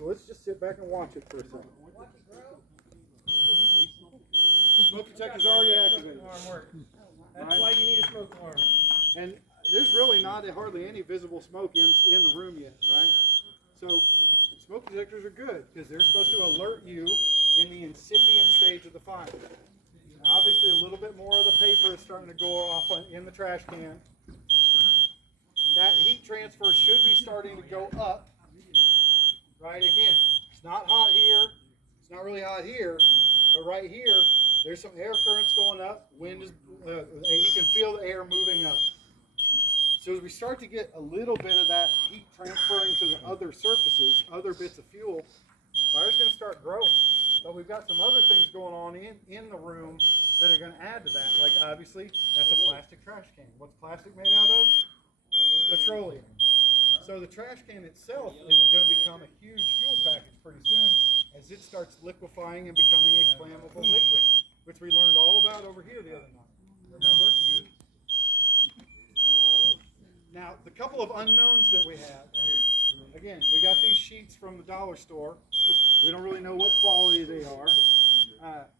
So let's just sit back and watch it for a second. Smoke detector's already activated. That's why you need a smoke alarm. And there's really not hardly any visible smoke in the room yet, right? So smoke detectors are good because they're supposed to alert you in the incipient stage of the fire. Now, obviously, a little bit more of the paper is starting to go off in the trash can. That heat transfer should be starting to go up, right? Again, it's not hot here. It's not really hot here, but right here, there's some air currents going up. Wind is, you can feel the air moving up. So as we start to get a little bit of that heat transferring to the other surfaces, other bits of fuel, fire's going to start growing. But we've got some other things going on in the room that are going to add to that. Like obviously, that's a plastic trash can. What's plastic made out of? Petroleum. So the trash can itself is going to become a huge fuel package pretty soon as it starts liquefying and becoming a flammable liquid, which we learned all about over here the other night. Remember? Now, the couple of unknowns that we have, again, we got these sheets from the dollar store. We don't really know what quality they are.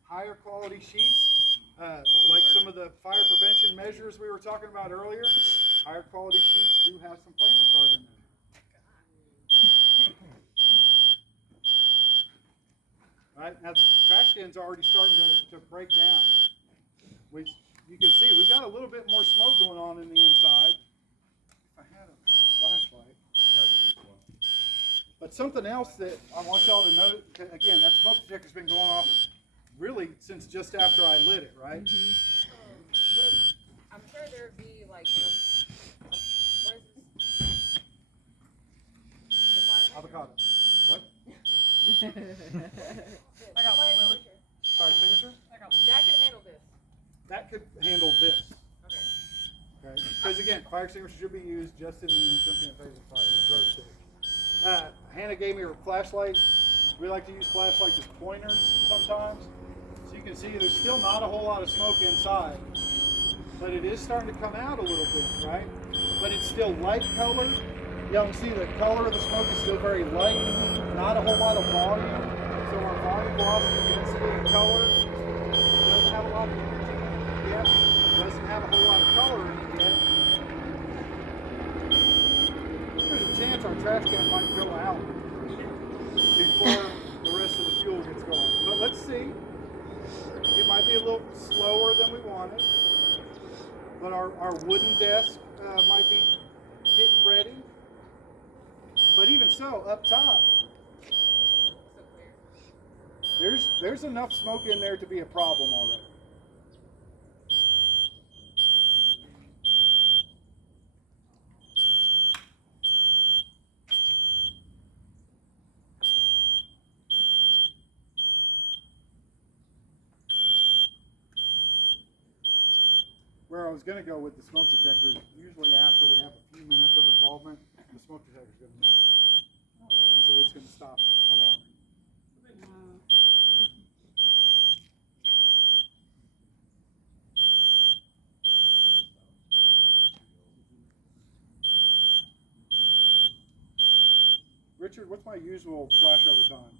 Higher quality sheets, like some of the fire prevention measures we were talking about earlier, higher quality sheets do have some flame retardant in them. Right, now the trash can's already starting to break down. You can see we've got a little bit more smoke going on in the inside. If I had a flashlight. But something else that I want y'all to know, again, that smoke detector's been going off really since just after I lit it, right? I'm sure there'd be like, what is this? Avocado. What? I got one, Willie. Fire extinguisher? That can handle this. That could handle this. Okay. Because again, fire extinguisher should be used just in the incipient phase of fire, in the growth stage. Hannah gave me her flashlight. We like to use flashlights as pointers sometimes. So you can see there's still not a whole lot of smoke inside. But it is starting to come out a little bit, right? But it's still light colored. Y'all can see the color of the smoke is still very light. Not a whole lot of volume. So our volume, velocity, density, and color doesn't have a lot of energy yet. Doesn't have a whole lot of color in it yet. There's a chance our trash can might go out before the rest of the fuel gets going. But let's see. It might be a little slower than we wanted. But our wooden desk might be getting ready. But even so, up top, there's enough smoke in there to be a problem already. Where I was going to go with the smoke detector is usually after we have a few minutes of involvement, the smoke detector is going to melt. And so it's going to stop alarming. Richard, what's my usual flashover time?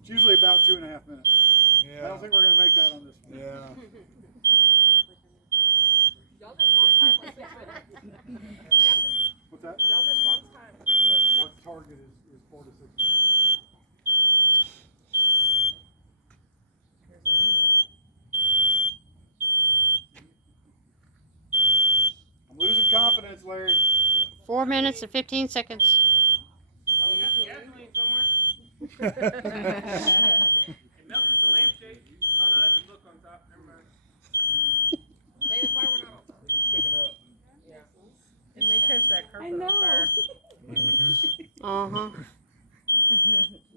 It's usually about 2.5 minutes. Yeah. I don't think we're going to make that on this one. Yeah. Y'all's response time was 6 minutes. Captain, What's that? y'all's response time was Our 6. target is 4 to 6 minutes. Here's a number. I'm losing confidence, Larry. 4 minutes and 15 seconds. Oh, we got the gasoline somewhere. It melted the lampshade. Oh no, that's a book on top. Never mind. Say the fire went out on top. It's picking up. Yeah. It may catch that carpet on fire. Uh-huh.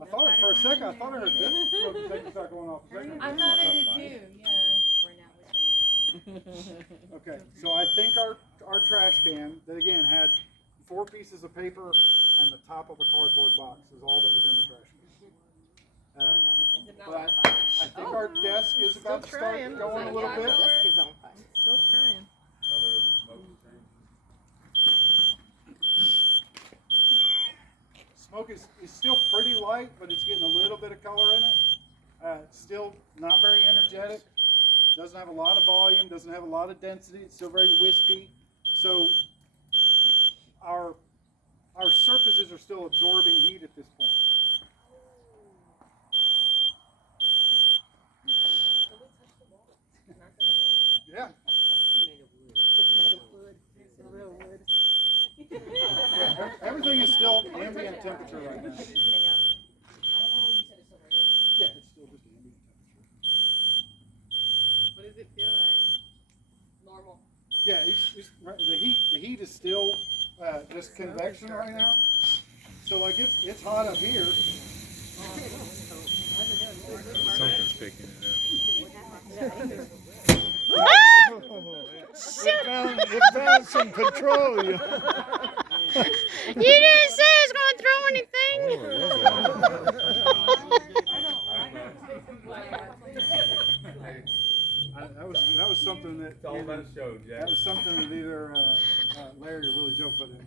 I thought it for a second, I thought I heard this smoke detector start going off a second. I thought I did too, yeah. Okay, so I think our trash can, that again had 4 pieces of paper and the top of a cardboard box is all that was in the trash can. But I think our desk is about to start trying. going a little bit. Desk is on fire. Still trying. Color of the smoke. is still pretty light, but it's getting a little bit of color in it. Still not very energetic. Doesn't have a lot of volume. Doesn't have a lot of density. It's still very wispy. So our surfaces are still absorbing heat at this point. Yeah. It's made of wood. It's a real wood. Everything is still ambient temperature right now. Hang on. Oh, you said it's over here. Yeah, it's still just ambient temperature. What does it feel like? Normal. Yeah, the heat is still just convection right now. So like it's hot up here. Something's picking it It found some petroleum. You didn't say I was going to throw anything. That was something that It's all about a show, Jack. that was something that either Larry or Willie Joe put in there.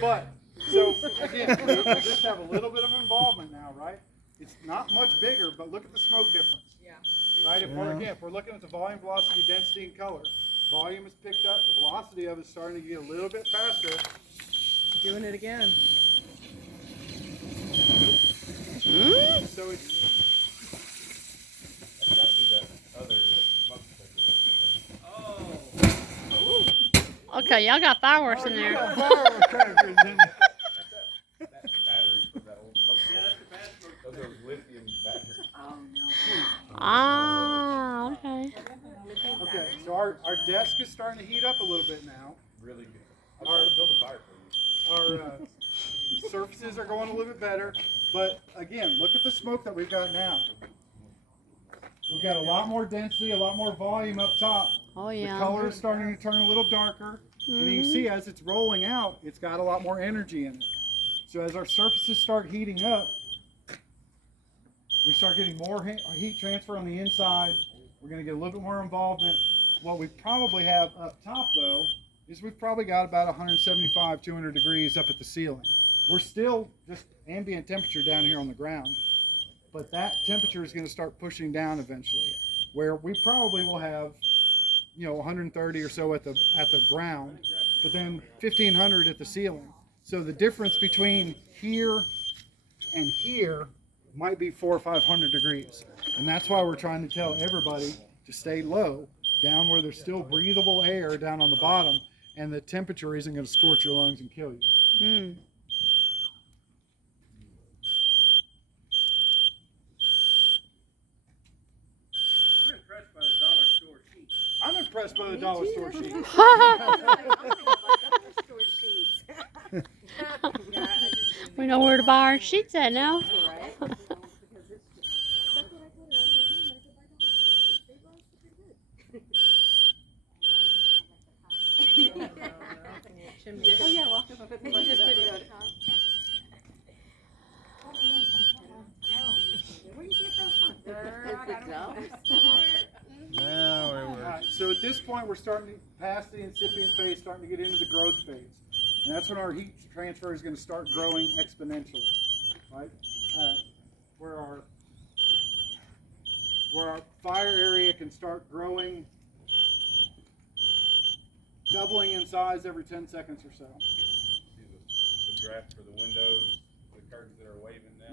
But so again, we just have a little bit of involvement now, right? It's not much bigger, but look at the smoke difference. Yeah. Right? If we're looking at the volume, velocity, density, and color. Volume is picked up. The velocity of it is starting to get a little bit faster. Doing it again. So it's That's gotta be the other smoke detector. Oh. Okay, y'all got fireworks in there. That's batteries for that old smoke Yeah, detector. that's the bad smoke. Those are lithium batteries. Ah, okay. okay. So our desk is starting to heat up a little bit now. Really good. I'm trying to build a fire for you. Our surfaces are going a little bit better. But again, look at the smoke that we've got now. We've got a lot more density, a lot more volume up top. Oh, The yeah. color is starting to turn a little darker. And you can see as it's rolling out, it's got a lot more energy in it. So as our surfaces start heating up, we start getting more heat transfer on the inside. We're going to get a little bit more involvement. What we probably have up top, though, is we've probably got about 175, 200 degrees up at the ceiling. We're still just ambient temperature down here on the ground, but that temperature is going to start pushing down eventually, where we probably will have, 130 or so at the ground, but then 1500 at the ceiling. So the difference between here and here might be 400 or 500 degrees, and that's why we're trying to tell everybody to stay low, down where there's still breathable air down on the bottom, and the temperature isn't going to scorch your lungs and kill you. Mm. I'm impressed by the dollar store sheet. I'm impressed by the dollar store sheet. We know where to buy our sheets at now. Oh yeah, walk up and put just put it on. Where do you get those from? Alright, so at this point we're starting to pass the incipient phase, starting to get into the growth phase. And that's when our heat transfer is going to start growing exponentially. Right? Where our fire area can start growing, doubling in size every 10 seconds or so. See the draft for the windows, the curtains that are waving now.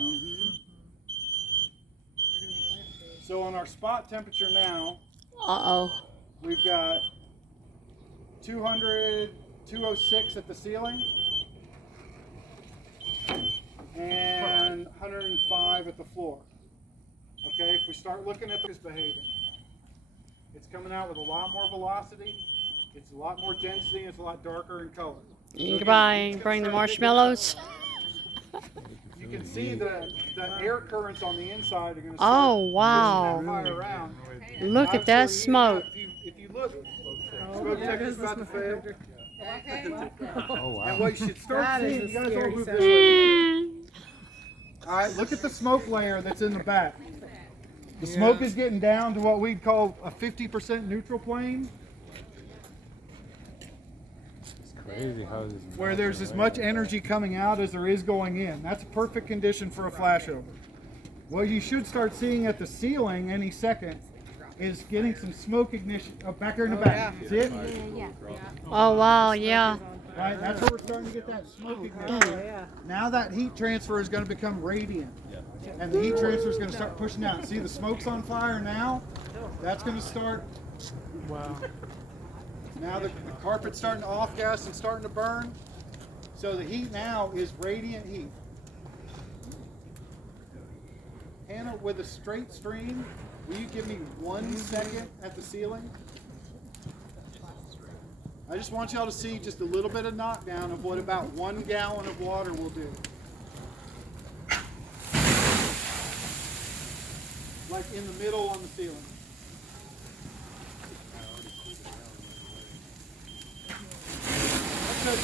So on our spot temperature now, Uh-oh. we've got 200, 206 at the ceiling, and 105 at the floor. Okay, if we start looking at this behaving, it's coming out with a lot more velocity, it's a lot more density, it's a lot darker in color. You can buy and bring the marshmallows. You can see the air currents on the inside are going to Oh, wow. pushing that fire around. Look at that smoke. If you look, smoke detector's about to fail. Oh, And what you should start That is seeing, a you guys all scary move sound. this way. Mm. All right, look at the smoke layer that's in the back. The smoke is getting down to what we'd call a 50% neutral plane. Crazy how this is where there's as much energy coming out as there is going in. That's a perfect condition for a flashover. What you should start seeing at the ceiling any second is getting some smoke ignition. Oh, back there in the back. See it? Oh wow, yeah. Right, that's where we're starting to get that smoke ignition. Now that heat transfer is going to become radiant. And the heat transfer is going to start pushing out. See the smoke's on fire now? That's going to start. Wow. Now the carpet's starting to off gas and starting to burn. So the heat now is radiant heat. Hannah, with a straight stream, will you give me 1 second at the ceiling? I just want y'all to see just a little bit of knockdown of what about 1 gallon of water will do. Like in the middle on the ceiling. That's it.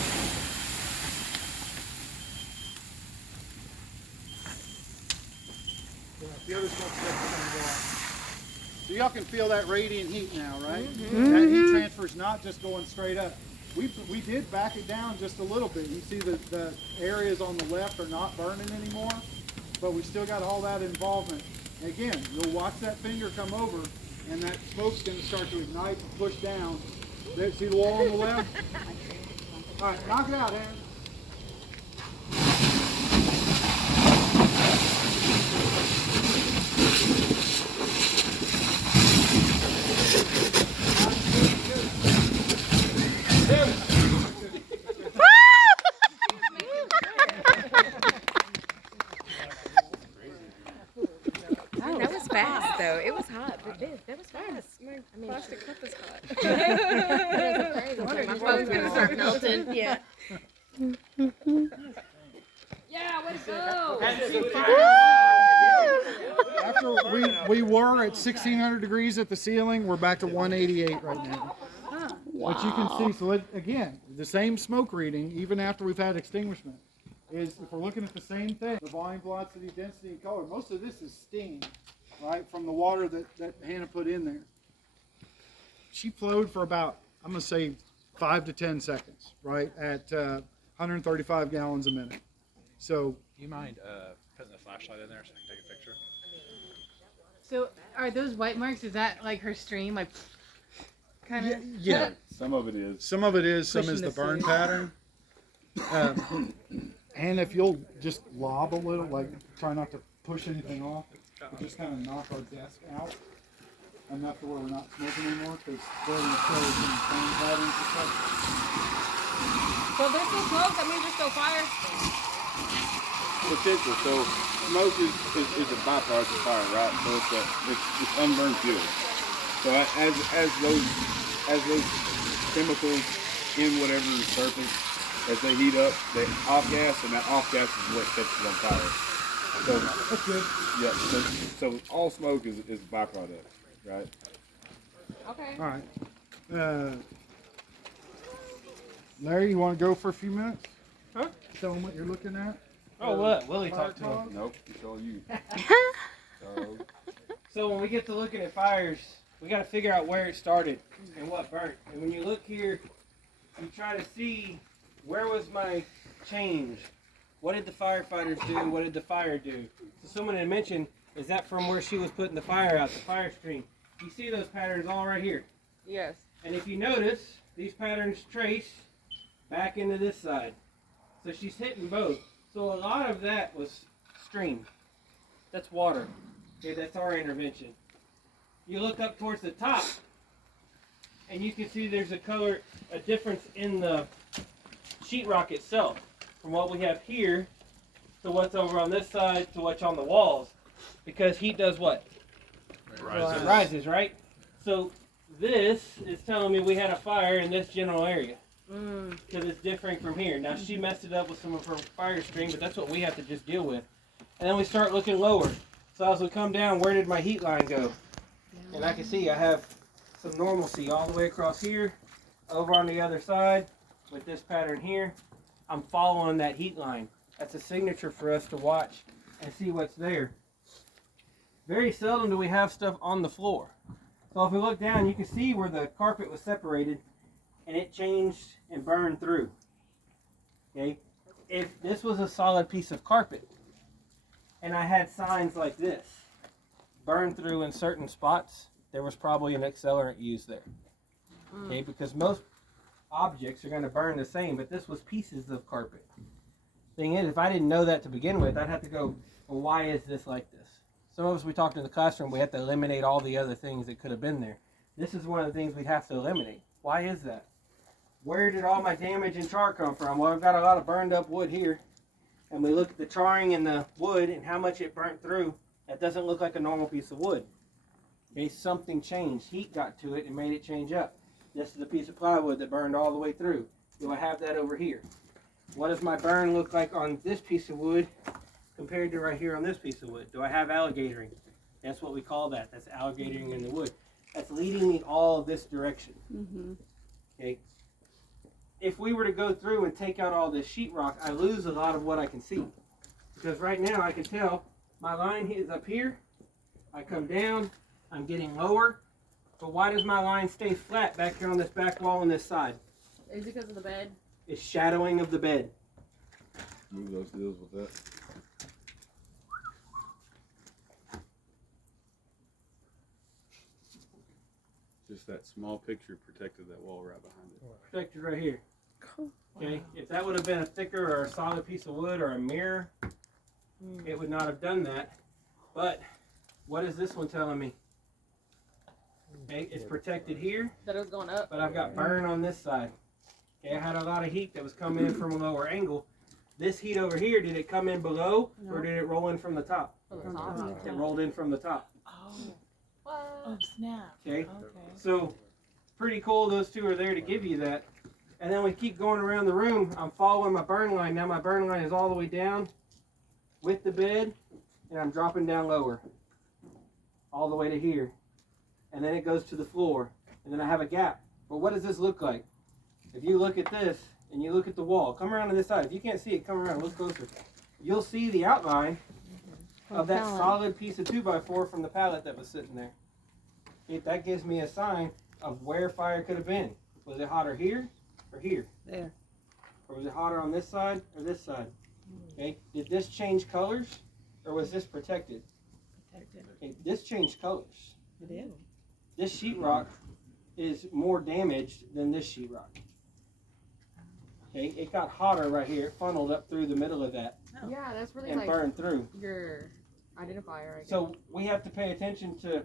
The other stuff's going to go off. So y'all can feel that radiant heat now, right? That heat transfer is not just going straight up. We did back it down just a little bit. You see the areas on the left are not burning anymore, but we still got all that involvement. And again, you'll watch that finger come over, and that smoke's going to start to ignite and push down. There, see the wall on the left? All right, knock it out, Aaron. That was fast though. It was hot, but that was fast. I mean, Plastic cup is hot. crazy. My phone's gonna start melting. Yeah. Yeah, way to go! After we were at 1600 degrees at the ceiling, we're back to 188 right now. But you can see, so again, the same smoke reading, even after we've had extinguishment, is if we're looking at the same thing, the volume, velocity, density, and color, most of this is steam, right, from the water that Hannah put in there. She flowed for about, I'm going to say 5 to 10 seconds, right, at 135 gallons a minute. So, Do you mind putting the flashlight in there so I can take a picture? So are those white marks? Is that like her stream? Like kind of. yeah, Some of it is. some of it is, some Pushing is the the burn seam. pattern. And if you'll just lob a little, like try not to push anything off, but just kind of knock our desk out enough to where we're not smoking anymore, because they're going to show us some burn patterns and stuff. So there's still smoke. That means there's still fire. Potential. So smoke is a byproduct of fire, right? So it's unburned fuel. So as those chemicals in whatever surface, as they heat up, they off gas, and that off gas is what sets it on fire. So That's good. yeah. So all smoke is a byproduct, right? Okay. All right. Larry, you want to go for a few minutes? Huh? Tell them what you're looking at. Oh, what? Willie Fire talked to him. cause? Nope, it's all you. So, So when we get to looking at fires, we got to figure out where it started and what burnt. And when you look here, you try to see where was my change. What did the firefighters do? What did the fire do? So someone had mentioned, is that from where she was putting the fire out, the fire stream? You see those patterns all right here. Yes. And if you notice, these patterns trace back into this side. So she's hitting both. So a lot of that was stream. That's water. Okay, that's our intervention. You look up towards the top, and you can see there's a difference in the sheetrock itself, from what we have here to what's over on this side to what's on the walls. Because heat does what? It rises, right? So this is telling me we had a fire in this general area. Because it's differing from here. Now she messed it up with some of her fire stream, but that's what we have to just deal with. And then we start looking lower. So as we come down, where did my heat line go? And I can see I have some normalcy all the way across here, over on the other side, with this pattern here. I'm following that heat line. That's a signature for us to watch and see what's there. Very seldom do we have stuff on the floor. So if we look down, you can see where the carpet was separated. and it changed and burned through. Okay, if this was a solid piece of carpet, and I had signs like this, burn through in certain spots, there was probably an accelerant used there. Okay, because most objects are going to burn the same, but this was pieces of carpet. Thing is, if I didn't know that to begin with, I'd have to go, well, why is this like this? Some of us, we talked in the classroom, we have to eliminate all the other things that could have been there. This is one of the things we'd have to eliminate. Why is that? Where did all my damage and char come from? Well, I've got a lot of burned up wood here, and we look at the charring in the wood and how much it burnt through. That doesn't look like a normal piece of wood. Okay, something changed. Heat got to it and made it change up. This is a piece of plywood that burned all the way through. Do I have that over here? What does my burn look like on this piece of wood compared to right here on this piece of wood? Do I have alligatoring? That's what we call that. That's alligatoring in the wood. That's leading me all this direction. Okay. If we were to go through and take out all this sheetrock, I lose a lot of what I can see. Because right now I can tell my line is up here. I come down, I'm getting lower. But why does my line stay flat back here on this back wall on this side? Is it because of the bed? It's shadowing of the bed. Move those deals with that. Just that small picture protected that wall right behind it. Protected right here. Okay, if that would have been a thicker or a solid piece of wood or a mirror, it would not have done that. But what is this one telling me? Okay, it's protected here, That it was going up. but I've got burn on this side. Okay, I had a lot of heat that was coming in from a lower angle. This heat over here, did it come in below or did it roll in from the top? From the top. It rolled in from the top. Oh, What? oh snap. Okay, Okay. so pretty cool those two are there to give you that. And then we keep going around the room. I'm following my burn line. Now my burn line is all the way down with the bed, and I'm dropping down lower. All the way to here. And then it goes to the floor. And then I have a gap. But what does this look like? If you look at this, and you look at the wall, come around to this side. If you can't see it, come around, look closer. You'll see the outline of that solid piece of 2x4 from the pallet that was sitting there. That gives me a sign of where fire could have been. Was it hotter here or here? There. Or was it hotter on this side or this side? Okay. Did this change colors or was this protected? Protected. Okay. This changed colors. It did. This sheetrock is more damaged than this sheetrock. Okay. It got hotter right here. It funneled up through the middle of that Yeah, that's really and like burned through. your identifier, I guess. So we have to pay attention to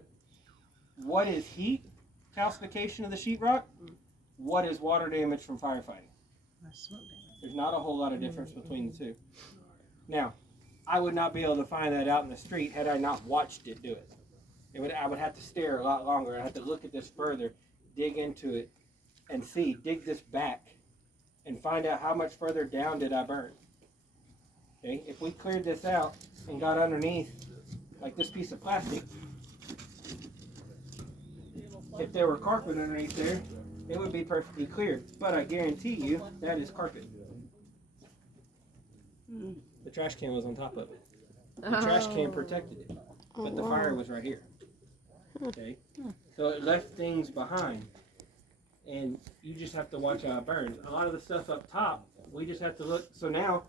what is heat calcification of the sheetrock, what is water damage from firefighting. There's not a whole lot of difference between the two. Now, I would not be able to find that out in the street had I not watched it do it. I would have to stare a lot longer. I'd have to look at this further, dig into it, and dig this back, and find out how much further down did I burn. Okay, if we cleared this out and got underneath, like this piece of plastic, if there were carpet underneath there, it would be perfectly clear. But I guarantee you, that is carpet. The trash can was on top of it. The trash can protected it, but the fire was right here. Okay, so it left things behind, and you just have to watch how it burns. A lot of the stuff up top, we just have to look. So now,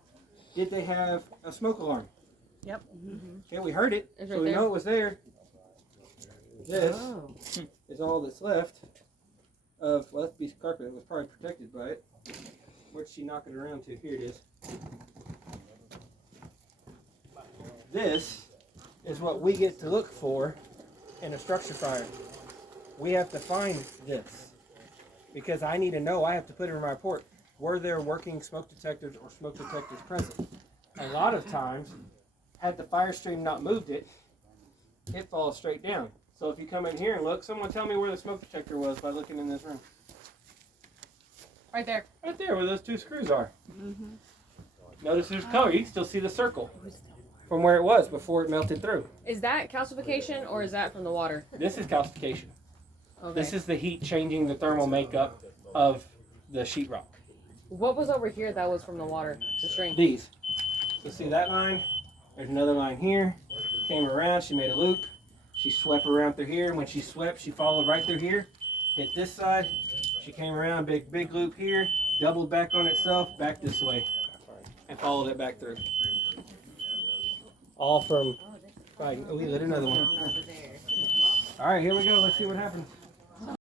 did they have a smoke alarm? Yep. Okay, we heard it, It's so right we there. know it was there. This is all that's left of, well, that piece of carpet was probably protected by it. Where'd she knock it around to? Here it is. This is what we get to look for in a structure fire. We have to find this because I need to know, I have to put it in my report, were there working smoke detectors or smoke detectors present? A lot of times, had the fire stream not moved it, it falls straight down. So if you come in here and look, someone tell me where the smoke detector was by looking in this room. Right there. Right there where those two screws are. Notice there's color. You can still see the circle from where it was before it melted through. Is that calcification or is that from the water? This is calcification. Okay. This is the heat changing the thermal makeup of the sheetrock. What was over here that was from the water? The stream. These. So see that line? There's another line here. Came around, she made a loop. She swept around through here. When she swept, she followed right through here. Hit this side. She She came around, big loop here, doubled back on itself, back this way, and followed it back through. All from, right, oh, we lit another one. All right, here we go. Let's see what happens.